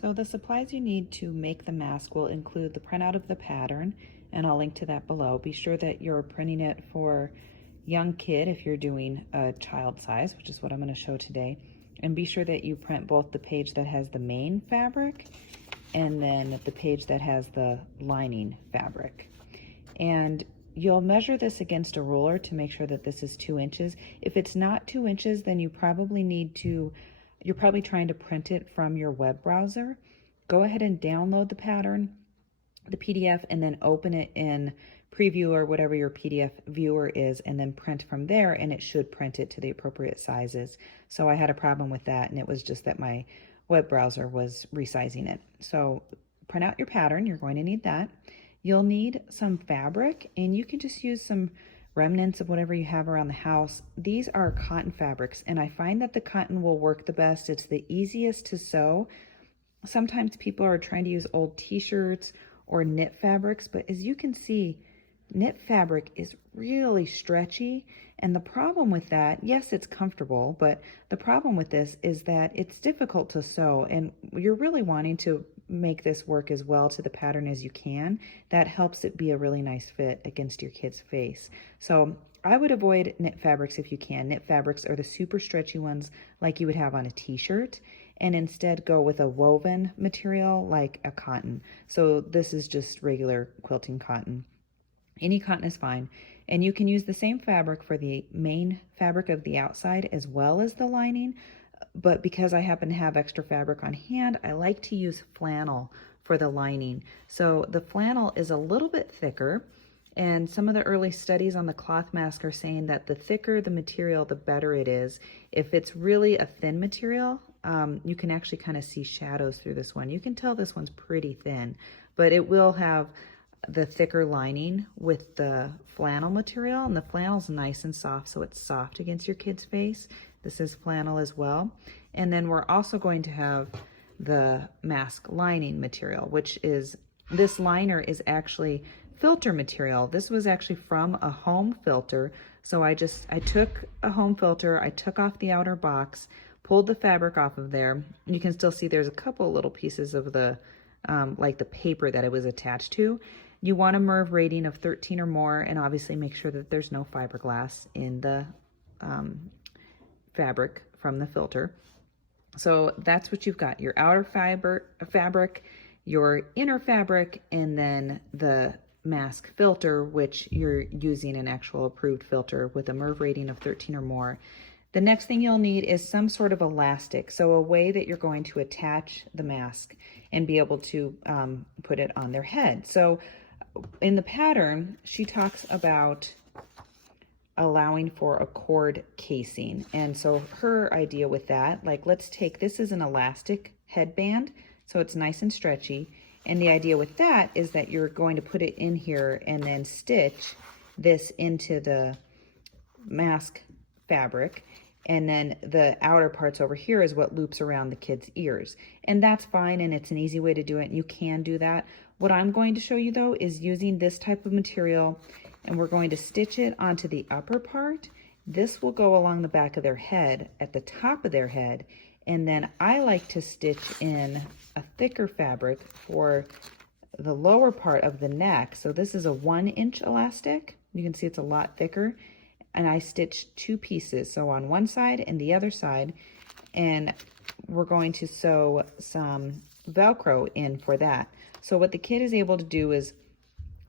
So the supplies you need to make the mask will include the printout of the pattern, and I'll link to that below. Be sure that you're printing it for young kid if you're doing a child size, which is what I'm going to show today. And be sure that you print both the page that has the main fabric and then the page that has the lining fabric. And you'll measure this against a ruler to make sure that this is 2 inches. If it's not 2 inches, then you're probably trying to print it from your web browser. Go ahead and download the pattern, the PDF, and then open it in Preview or whatever your PDF viewer is, and then print from there, and it should print it to the appropriate sizes. So I had a problem with that, and it was just that my web browser was resizing it. So print out your pattern. You're going to need that. You'll need some fabric, and you can just use some remnants of whatever you have around the house. These are cotton fabrics, and I find that the cotton will work the best. It's the easiest to sew. Sometimes people are trying to use old t-shirts or knit fabrics, but as you can see, knit fabric is really stretchy, and the problem with that, yes, it's comfortable, but the problem with this is that it's difficult to sew, and you're really wanting to make this work as well to the pattern as you can. That helps it be a really nice fit against your kid's face. So I would avoid knit fabrics if you can. Knit fabrics are the super stretchy ones like you would have on a t-shirt, and instead go with a woven material like a cotton. So this is just regular quilting cotton. Any cotton is fine. And you can use the same fabric for the main fabric of the outside as well as the lining. But because I happen to have extra fabric on hand, I like to use flannel for the lining. So the flannel is a little bit thicker, and some of the early studies on the cloth mask are saying that the thicker the material, the better it is. If it's really a thin material, you can actually kind of see shadows through this one. You can tell this one's pretty thin, but it will have the thicker lining with the flannel material, and the flannel's nice and soft, so it's soft against your kid's face. This is flannel as well. And then we're also going to have the mask lining material, which is, this liner is actually filter material. This was actually from a home filter. So I took a home filter, I took off the outer box, pulled the fabric off of there. You can still see there's a couple little pieces of the, like the paper that it was attached to. You want a MERV rating of 13 or more, and obviously make sure that there's no fiberglass in the fabric from the filter. So that's what you've got: your outer fabric, your inner fabric, and then the mask filter, which you're using an actual approved filter with a MERV rating of 13 or more. The next thing you'll need is some sort of elastic, so a way that you're going to attach the mask and be able to put it on their head. So in the pattern, she talks about allowing for a cord casing. And so her idea with that, like, let's take, this is an elastic headband, so it's nice and stretchy. And the idea with that is that you're going to put it in here and then stitch this into the mask fabric. And then the outer parts over here is what loops around the kid's ears. And that's fine, and it's an easy way to do it, and you can do that. What I'm going to show you though is using this type of material, and we're going to stitch it onto the upper part. This will go along the back of their head, at the top of their head, and then I like to stitch in a thicker fabric for the lower part of the neck. So this is a 1-inch elastic. You can see it's a lot thicker. And I stitched 2 pieces, so on one side and the other side, and we're going to sew some Velcro in for that. So what the kid is able to do is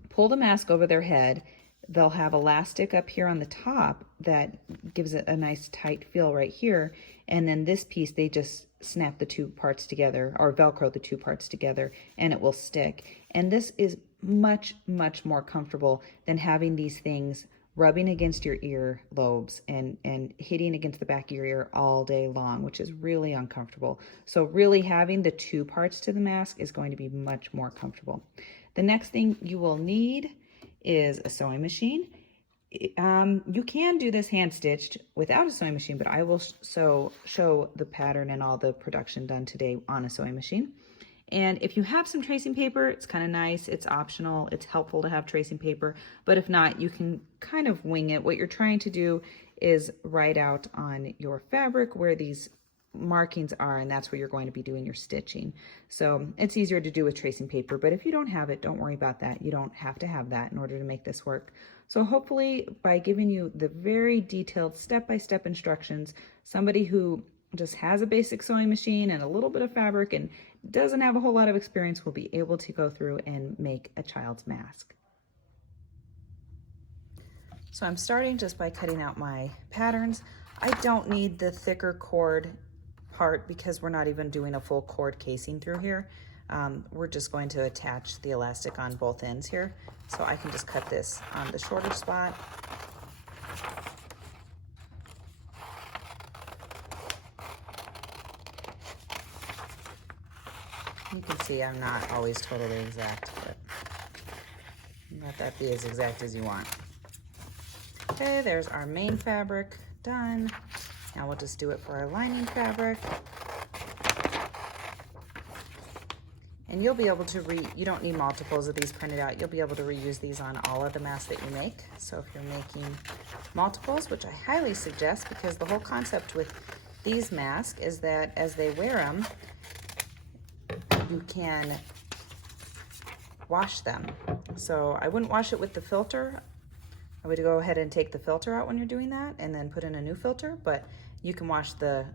pull the mask over their head. They'll have elastic up here on the top that gives it a nice tight feel right here, and then this piece, they just snap the 2 parts together, or Velcro the 2 parts together, and it will stick. And this is much, much more comfortable than having these things rubbing against your ear lobes and hitting against the back of your ear all day long, which is really uncomfortable. So really having the 2 parts to the mask is going to be much more comfortable. The next thing you will need is a sewing machine. You can do this hand stitched without a sewing machine, but I will show the pattern and all the production done today on a sewing machine. And if you have some tracing paper, it's kind of nice. It's optional. It's helpful to have tracing paper. But if not, you can kind of wing it. What you're trying to do is write out on your fabric where these markings are, and that's where you're going to be doing your stitching. So it's easier to do with tracing paper, but if you don't have it, don't worry about that. You don't have to have that in order to make this work. So hopefully by giving you the very detailed step-by-step instructions, somebody who just has a basic sewing machine and a little bit of fabric and doesn't have a whole lot of experience will be able to go through and make a child's mask. So I'm starting just by cutting out my patterns. I don't need the thicker cord part because we're not even doing a full cord casing through here. We're just going to attach the elastic on both ends here. So I can just cut this on the shorter spot. You can see I'm not always totally exact, but let that be as exact as you want. Okay, there's our main fabric done. Now we'll just do it for our lining fabric. And you'll be able to you don't need multiples of these printed out. You'll be able to reuse these on all of the masks that you make. So if you're making multiples, which I highly suggest, because the whole concept with these masks is that as they wear them, you can wash them. So I wouldn't wash it with the filter. I would go ahead and take the filter out when you're doing that and then put in a new filter, but you can wash the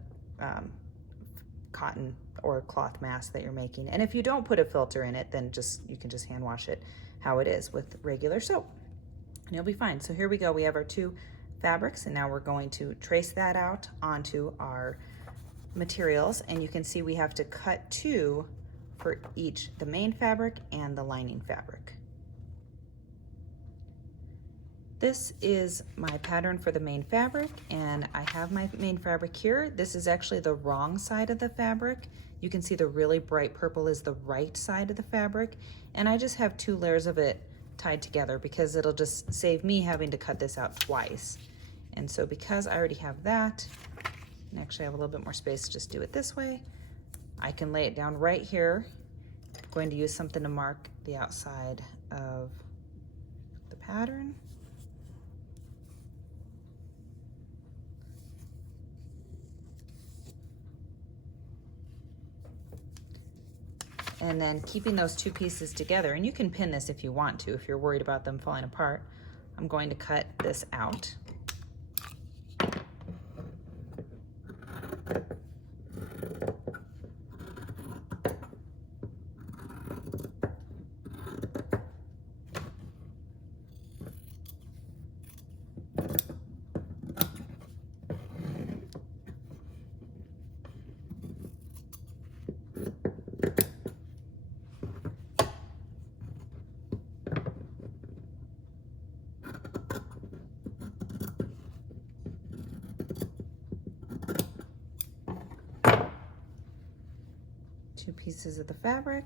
cotton or cloth mask that you're making. And if you don't put a filter in it, then you can just hand wash it how it is with regular soap and you'll be fine. So here we go. We have our two fabrics and now we're going to trace that out onto our materials. And you can see we have to cut two for each, the main fabric and the lining fabric. This is my pattern for the main fabric and I have my main fabric here. This is actually the wrong side of the fabric. You can see the really bright purple is the right side of the fabric, and I just have two layers of it tied together because it'll just save me having to cut this out twice. And so because I already have that, and actually I have a little bit more space to just do it this way, I can lay it down right here. I'm going to use something to mark the outside of the pattern. And then keeping those two pieces together, and you can pin this if you want to, if you're worried about them falling apart. I'm going to cut this out. Two pieces of the fabric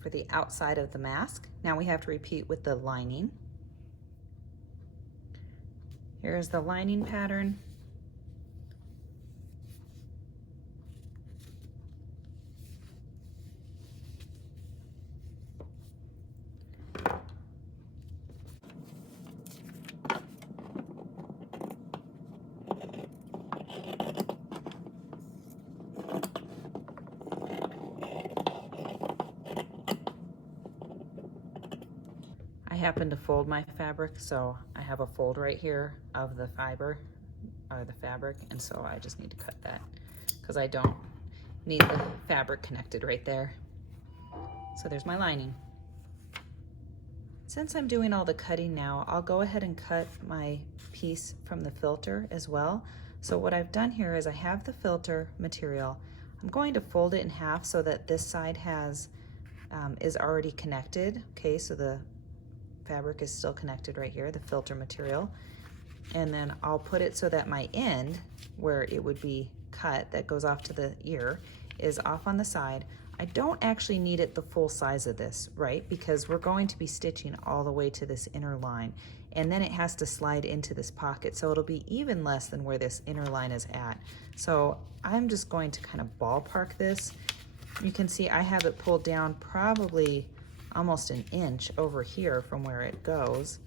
for the outside of the mask. Now we have to repeat with the lining. Here's the lining pattern. I happen to fold my fabric, so I have a fold right here of the fiber or the fabric, and so I just need to cut that because I don't need the fabric connected right there. So there's my lining. Since I'm doing all the cutting now, I'll go ahead and cut my piece from the filter as well. So what I've done here is I have the filter material. I'm going to fold it in half so that this side has is already connected. Okay, so the fabric is still connected right here, the filter material. And then I'll put it so that my end, where it would be cut, that goes off to the ear, is off on the side. I don't actually need it the full size of this, right? Because we're going to be stitching all the way to this inner line. And then it has to slide into this pocket. So it'll be even less than where this inner line is at. So I'm just going to kind of ballpark this. You can see I have it pulled down probably almost an inch over here from where it goes.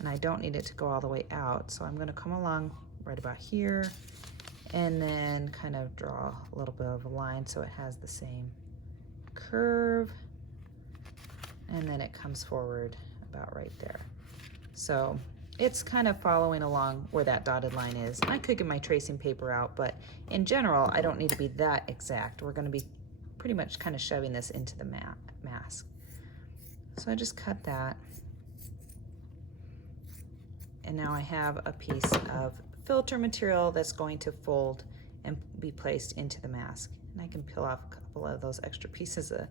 And I don't need it to go all the way out. So I'm gonna come along right about here and then kind of draw a little bit of a line so it has the same curve, and then it comes forward about right there. So it's kind of following along where that dotted line is. I could get my tracing paper out, but in general, I don't need to be that exact. We're gonna be pretty much kind of shoving this into the mask. So I just cut that. And now I have a piece of filter material that's going to fold and be placed into the mask. And I can peel off a couple of those extra pieces of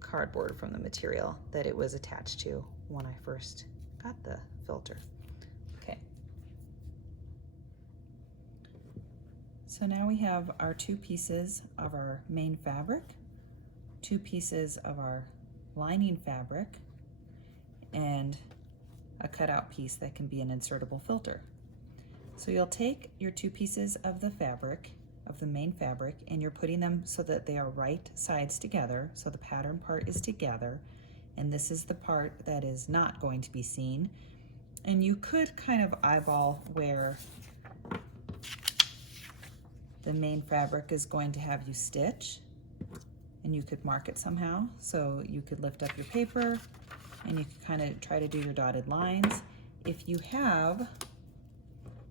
cardboard from the material that it was attached to when I first got the filter. Okay. So now we have our 2 pieces of our main fabric, 2 pieces of our lining fabric, and a cutout piece that can be an insertable filter. So you'll take your 2 pieces of the fabric, of the main fabric, and you're putting them so that they are right sides together, so the pattern part is together, and this is the part that is not going to be seen. And you could kind of eyeball where the main fabric is going to have you stitch, and you could mark it somehow. So you could lift up your paper and you could kind of try to do your dotted lines. If you have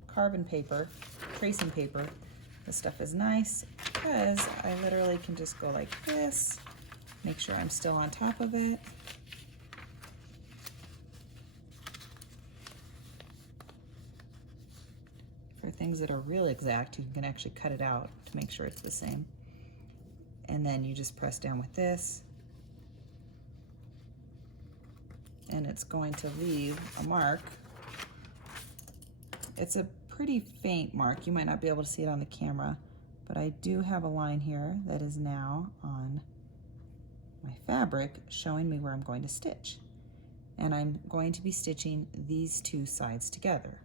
carbon paper, tracing paper, this stuff is nice because I literally can just go like this, make sure I'm still on top of it. For things that are real exact, you can actually cut it out to make sure it's the same. And then you just press down with this, and it's going to leave a mark. It's a pretty faint mark. You might not be able to see it on the camera, but I do have a line here that is now on my fabric showing me where I'm going to stitch. And I'm going to be stitching these 2 sides together.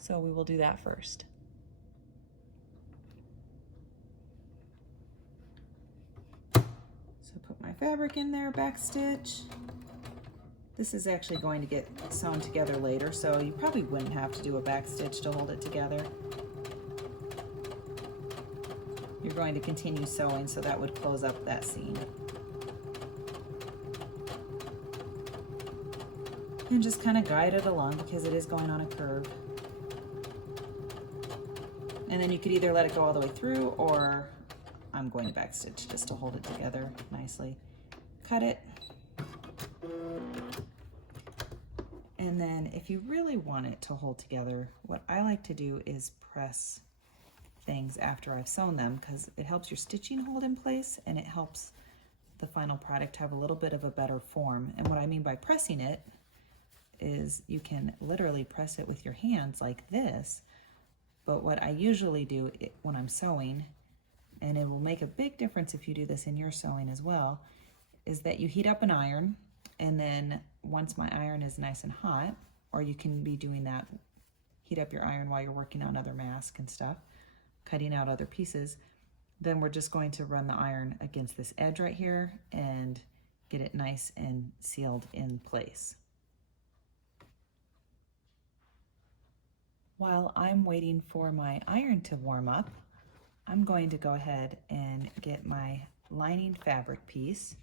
So we will do that first. So put my fabric in there, back stitch. This is actually going to get sewn together later, so you probably wouldn't have to do a back stitch to hold it together. You're going to continue sewing, so that would close up that seam. And just kind of guide it along because it is going on a curve. And then you could either let it go all the way through, or I'm going to back stitch just to hold it together nicely. Cut it. And then if you really want it to hold together, what I like to do is press things after I've sewn them because it helps your stitching hold in place and it helps the final product have a little bit of a better form. And what I mean by pressing it is you can literally press it with your hands like this, but what I usually do when I'm sewing, and it will make a big difference if you do this in your sewing as well, is that you heat up an iron, and then once my iron is nice and hot, or you can be doing that, heat up your iron while you're working on other masks and stuff, cutting out other pieces, then we're just going to run the iron against this edge right here and get it nice and sealed in place. While I'm waiting for my iron to warm up, I'm going to go ahead and get my lining fabric piece.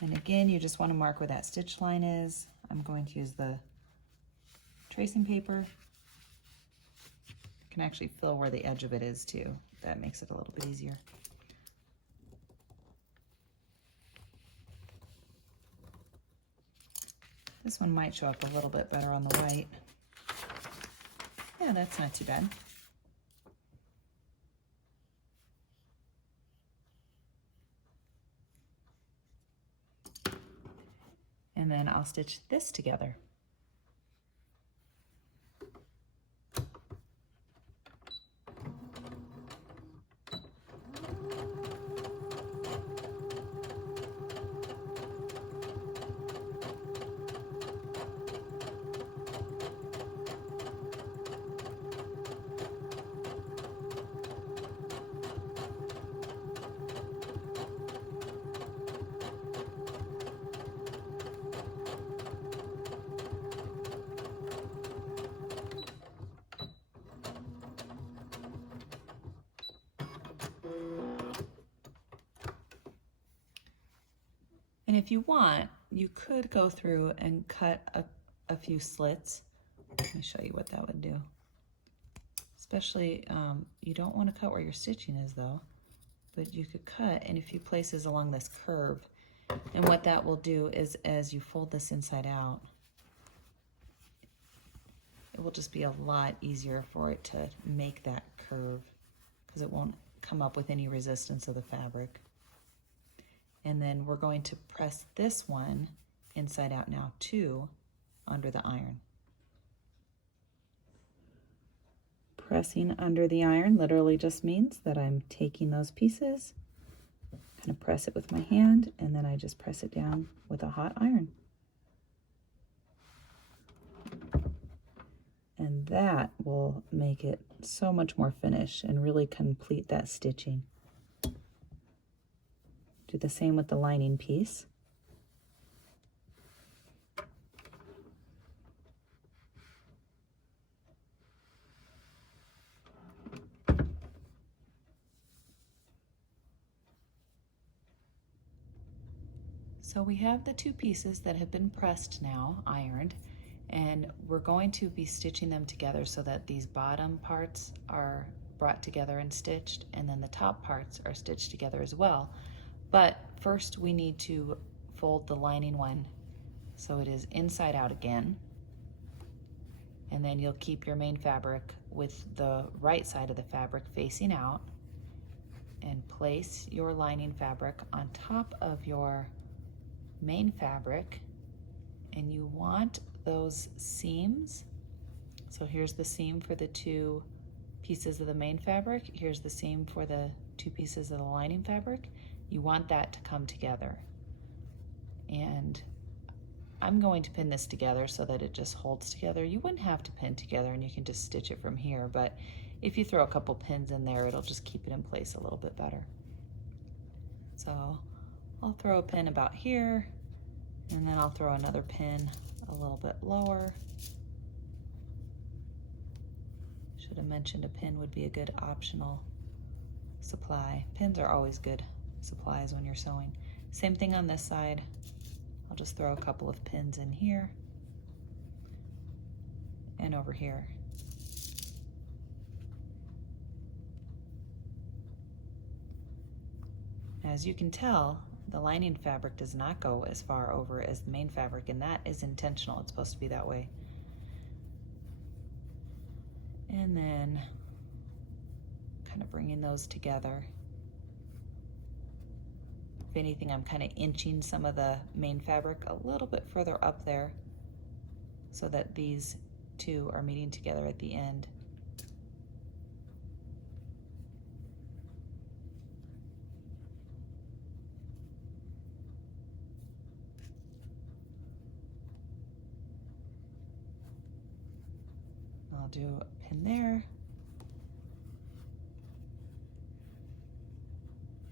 And again, you just want to mark where that stitch line is. I'm going to use the tracing paper. You can actually feel where the edge of it is too. That makes it a little bit easier. This one might show up a little bit better on the white. Yeah, that's not too bad. And then I'll stitch this together. And if you want, you could go through and cut a few slits. Let me show you what that would do. Especially, you don't want to cut where your stitching is though, but you could cut in a few places along this curve. And what that will do is as you fold this inside out, it will just be a lot easier for it to make that curve because it won't come up with any resistance of the fabric. And then we're going to press this one inside out now too under the iron. Pressing under the iron literally just means that I'm taking those pieces, kind of press it with my hand, and then I just press it down with a hot iron. And that will make it so much more finished and really complete that stitching. Do the same with the lining piece. So we have the two pieces that have been pressed now, ironed, and we're going to be stitching them together so that these bottom parts are brought together and stitched, and then the top parts are stitched together as well. But first we need to fold the lining one so it is inside out again, and then you'll keep your main fabric with the right side of the fabric facing out, and place your lining fabric on top of your main fabric, and you want those seams. So here's the seam for the two pieces of the main fabric, here's the seam for the two pieces of the lining fabric. You want that to come together. And I'm going to pin this together so that it just holds together. You wouldn't have to pin together and you can just stitch it from here, but if you throw a couple pins in there, it'll just keep it in place a little bit better. So I'll throw a pin about here, and then I'll throw another pin a little bit lower. Should have mentioned a pin would be a good optional supply. Pins are always good supplies when you're sewing. Same thing on this side. I'll just throw a couple of pins in here and over here. As you can tell, the lining fabric does not go as far over as the main fabric, and that is intentional. It's supposed to be that way. And then kind of bringing those together. If anything, I'm kind of inching some of the main fabric a little bit further up there so that these two are meeting together at the end. I'll do a pin there.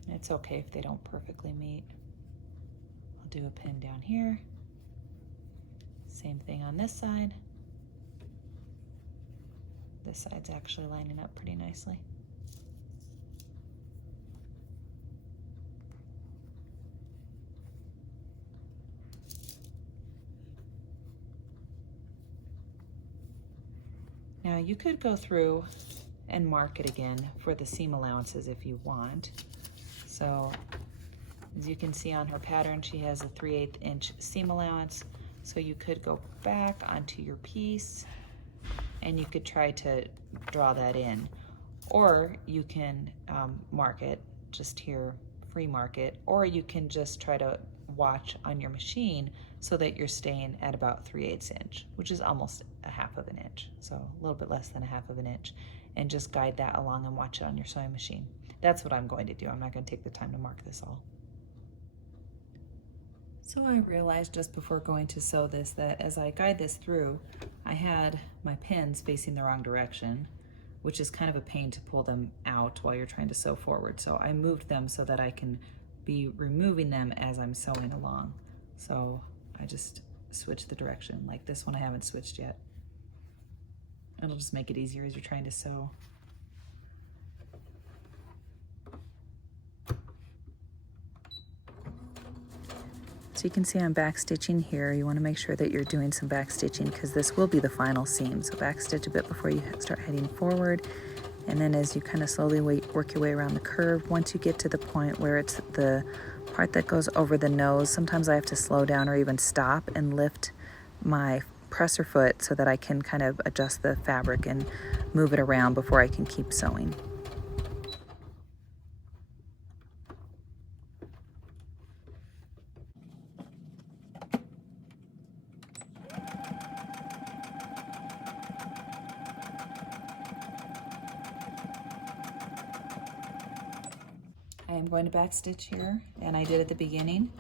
It's okay if they don't perfectly meet. I'll do a pin down here. Same thing on this side. This side's actually lining up pretty nicely. Now you could go through and mark it again for the seam allowances if you want. So as you can see on her pattern, she has a 3/8 inch seam allowance. So you could go back onto your piece and you could try to draw that in. Or you can mark it just here, free mark it, or you can just try to watch on your machine so that you're staying at about 3/8 inch, which is almost a 1/2 inch. So a little bit less than a 1/2 inch, and just guide that along and watch it on your sewing machine. That's what I'm going to do. I'm not going to take the time to mark this all. So I realized just before going to sew this that as I guide this through, I had my pins facing the wrong direction, which is kind of a pain to pull them out while you're trying to sew forward. So I moved them so that I can be removing them as I'm sewing along. So I just switched the direction. Like this one I haven't switched yet. It'll just make it easier as you're trying to sew. you can see I'm back stitching here. You want to make sure that you're doing some back stitching because this will be the final seam. So back stitch a bit before you start heading forward. And then as you kind of slowly work your way around the curve, once you get to the point where it's the part that goes over the nose, sometimes I have to slow down or even stop and lift my presser foot so that I can kind of adjust the fabric and move it around before I can keep sewing. I am going to back stitch here, and I did at the beginning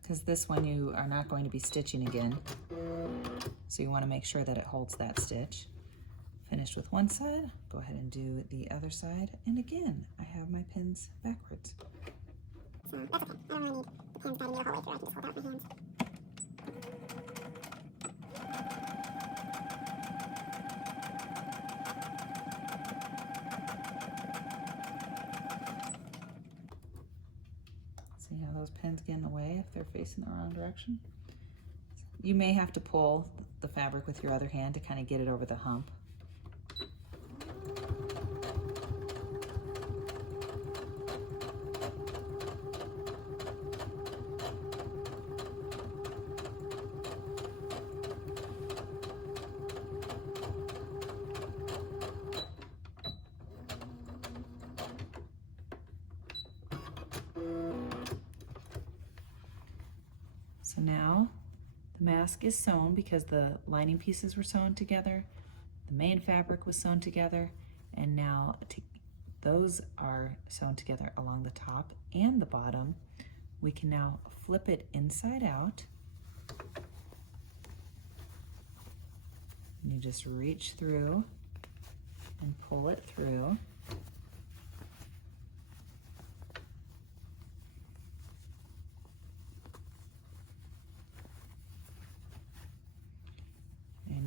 because this one you are not going to be stitching again. So you want to make sure that it holds that stitch. Finished with one side, go ahead and do the other side. And again, I have my pins backwards. So that's okay. I don't really need the pins guiding me the whole way through. I can just hold out with my hands. See how those pins get in the way if they're facing the wrong direction? You may have to pull the fabric with your other hand to kind of get it over the hump. So now the mask is sewn because the lining pieces were sewn together, the main fabric was sewn together, and now those are sewn together along the top and the bottom. We can now flip it inside out. And you just reach through and pull it through.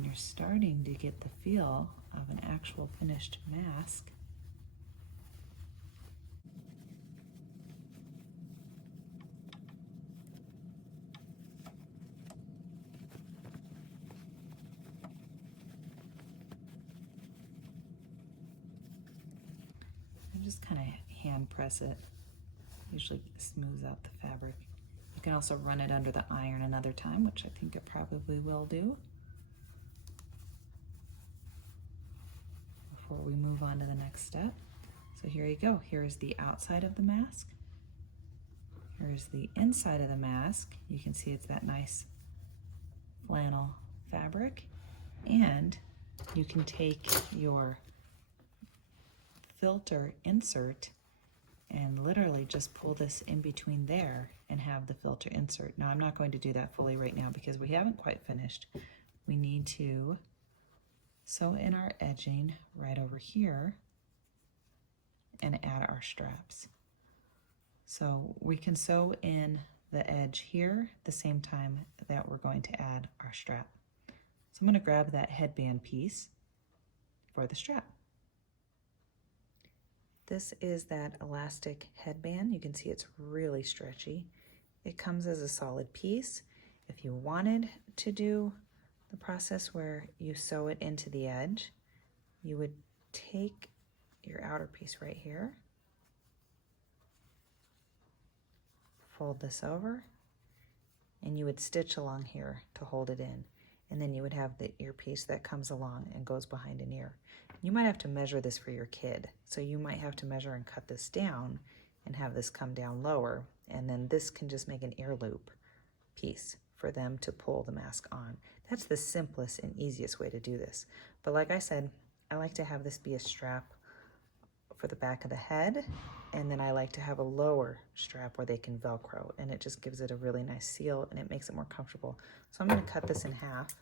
You're starting to get the feel of an actual finished mask. And just kind of hand press it. Usually smooths out the fabric. You can also run it under the iron another time, which I think it probably will do. Before we move on to the next step. So here you go. Here's the outside of the mask. Here's the inside of the mask. You can see it's that nice flannel fabric. And you can take your filter insert and literally just pull this in between there and have the filter insert. Now I'm not going to do that fully right now because we haven't quite finished. We need to sew in our edging right over here and add our straps. So we can sew in the edge here the same time that we're going to add our strap. So I'm going to grab that headband piece for the strap. This is that elastic headband. You can see it's really stretchy. It comes as a solid piece. If you wanted to do the process where you sew it into the edge, you would take your outer piece right here, fold this over, and you would stitch along here to hold it in. And then you would have the earpiece that comes along and goes behind an ear. You might have to measure this for your kid. So you might have to measure and cut this down and have this come down lower. And then this can just make an ear loop piece for them to pull the mask on. That's the simplest and easiest way to do this. But like I said, I like to have this be a strap for the back of the head, and then I like to have a lower strap where they can Velcro, and it just gives it a really nice seal and it makes it more comfortable. So I'm going to cut this in half.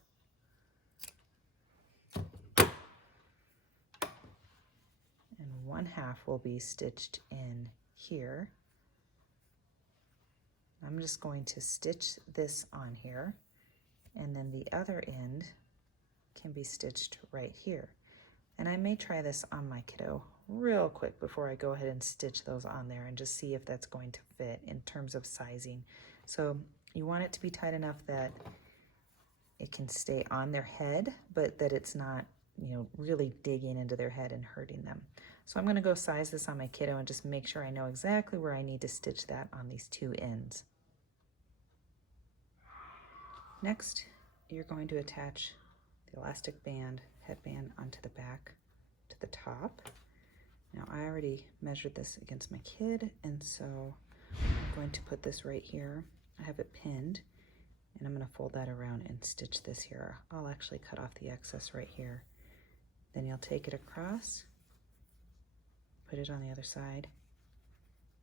And one half will be stitched in here. I'm just going to stitch this on here, and then the other end can be stitched right here. And I may try this on my kiddo real quick before I go ahead and stitch those on there and just see if that's going to fit in terms of sizing. So you want it to be tight enough that it can stay on their head, but that it's not, you know, really digging into their head and hurting them. So I'm gonna go size this on my kiddo and just make sure I know exactly where I need to stitch that on these two ends. Next, you're going to attach the elastic band, headband onto the back to the top. Now I already measured this against my kid, and so I'm going to put this right here. I have it pinned, and I'm going to fold that around and stitch this here. I'll actually cut off the excess right here. Then you'll take it across, put it on the other side,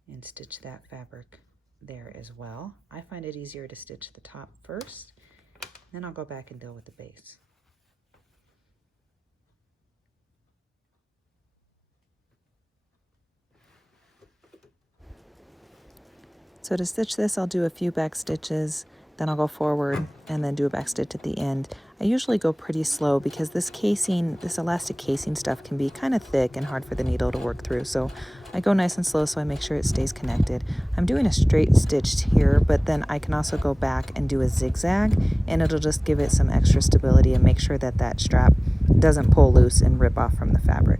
and stitch that fabric there as well. I find it easier to stitch the top first, then I'll go back and deal with the base. So to stitch this, I'll do a few back stitches, then I'll go forward and then do a back stitch at the end. I usually go pretty slow because this casing, this elastic casing stuff can be kind of thick and hard for the needle to work through. So I go nice and slow so I make sure it stays connected. I'm doing a straight stitch here, but then I can also go back and do a zigzag, and it'll just give it some extra stability and make sure that that strap doesn't pull loose and rip off from the fabric.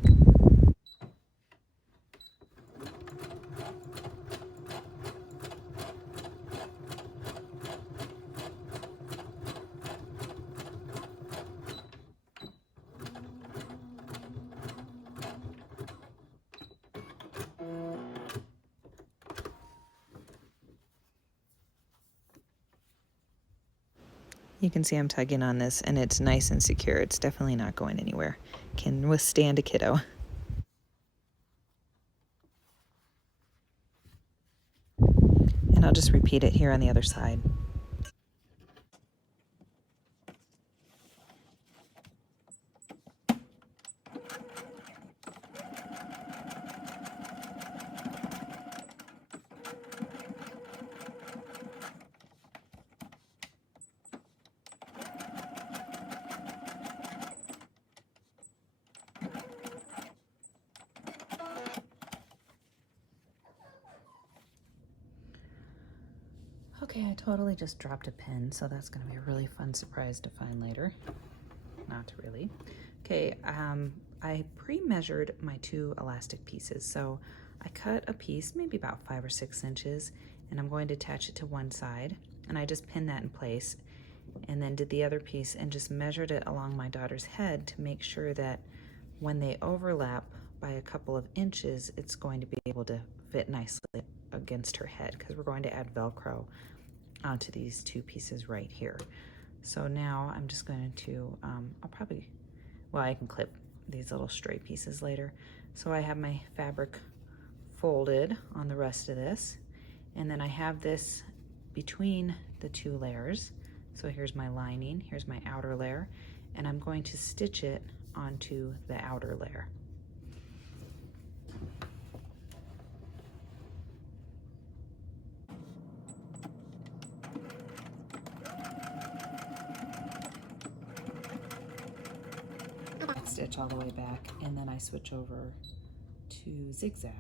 You can see I'm tugging on this and it's nice and secure. It's definitely not going anywhere. Can withstand a kiddo. And I'll just repeat it here on the other side. Okay, I totally just dropped a pin, so that's going to be a really fun surprise to find later. Not really. Okay, I pre-measured my two elastic pieces. So I cut a piece, maybe about 5 or 6 inches, and I'm going to attach it to one side. And I just pinned that in place, and then did the other piece and just measured it along my daughter's head to make sure that when they overlap by a couple of inches, it's going to be able to fit nicely against her head, because we're going to add Velcro onto these two pieces right here. So now I'm just going to, I'll probably, well, I can clip these little stray pieces later. So I have my fabric folded on the rest of this, and then I have this between the two layers. So here's my lining, here's my outer layer, and I'm going to stitch it onto the outer layer. Stitch all the way back, and then I switch over to zigzag.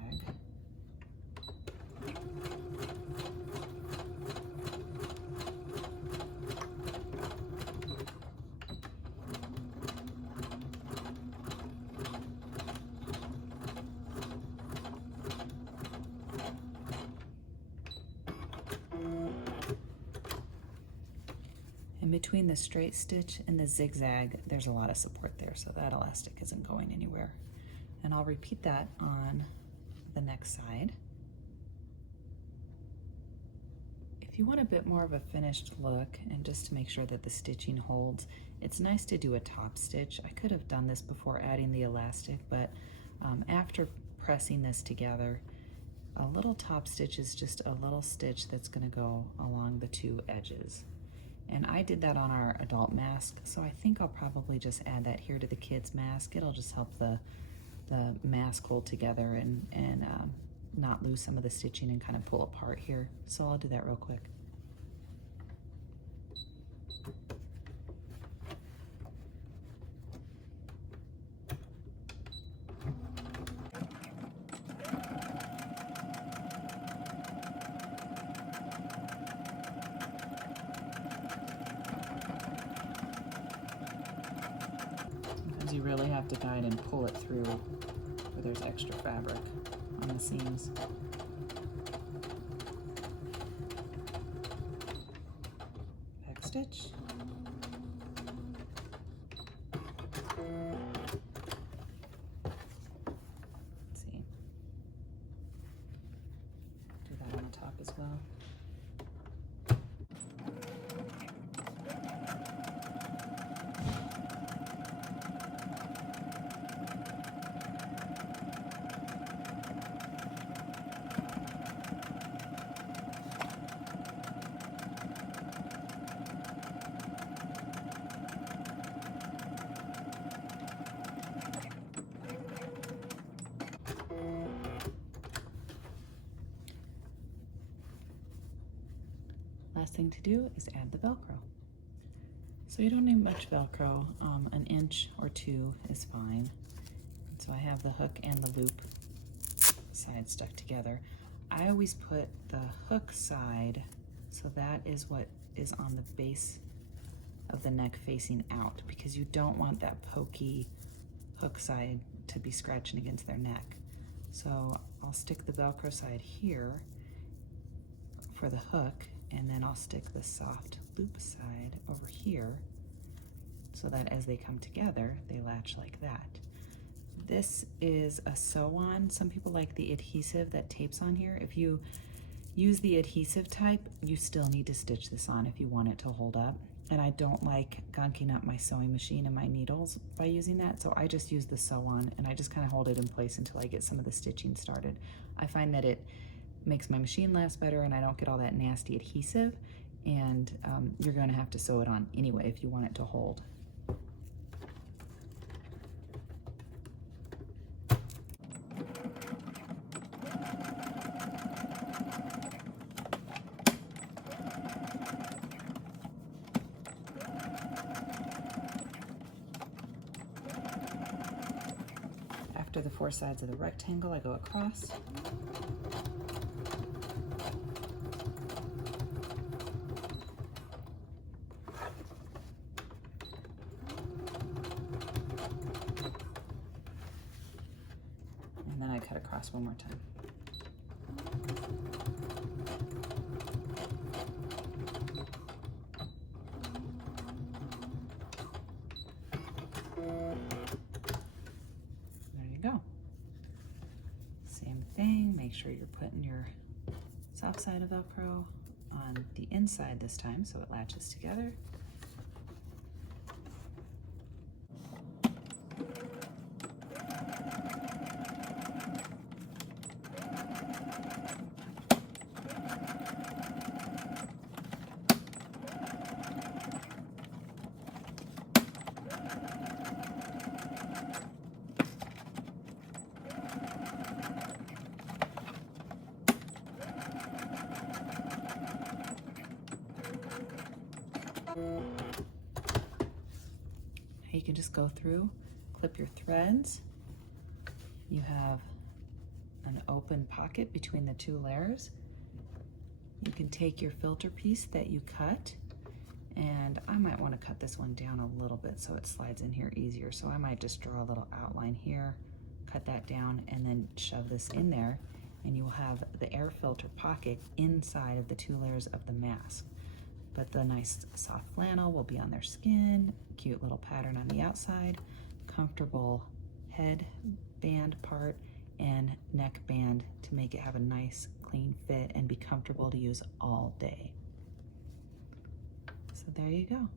And between the straight stitch and the zigzag, there's a lot of support there, so that elastic isn't going anywhere. And I'll repeat that on the next side. If you want a bit more of a finished look, and just to make sure that the stitching holds, it's nice to do a top stitch. I could have done this before adding the elastic, but after pressing this together, a little top stitch is just a little stitch that's going to go along the two edges. And I did that on our adult mask, so I think I'll probably just add that here to the kids' mask. It'll just help the mask hold together and not lose some of the stitching and kind of pull apart here. So I'll do that real quick. really have to guide and pull it through where there's extra fabric on the seams. Back stitch. Let's see. Do that on the top as well. Last thing to do is add the Velcro. So you don't need much Velcro, an inch or two is fine. So I have the hook and the loop side stuck together. I always put the hook side, so that is what is on the base of the neck facing out, because you don't want that pokey hook side to be scratching against their neck. So I'll stick the Velcro side here for the hook, and then I'll stick the soft loop side over here so that as they come together, they latch like that. This is a sew-on. Some people like the adhesive that tapes on here. If you use the adhesive type, you still need to stitch this on if you want it to hold up. And I don't like gunking up my sewing machine and my needles by using that, so I just use the sew-on and I just kind of hold it in place until I get some of the stitching started. I find that it makes my machine last better and I don't get all that nasty adhesive, and you're going to have to sew it on anyway if you want it to hold. After the four sides of the rectangle, I go across. And then I cut across one more time. Go. Same thing, make sure you're putting your soft side of Velcro on the inside this time so it latches together. You can just go through, clip your threads. You have an open pocket between the two layers. You can take your filter piece that you cut, and I might want to cut this one down a little bit so it slides in here easier. So I might just draw a little outline here, cut that down, and then shove this in there, and you will have the air filter pocket inside of the two layers of the mask. But the nice soft flannel will be on their skin, cute little pattern on the outside, comfortable headband part and neck band to make it have a nice clean fit and be comfortable to use all day. So there you go.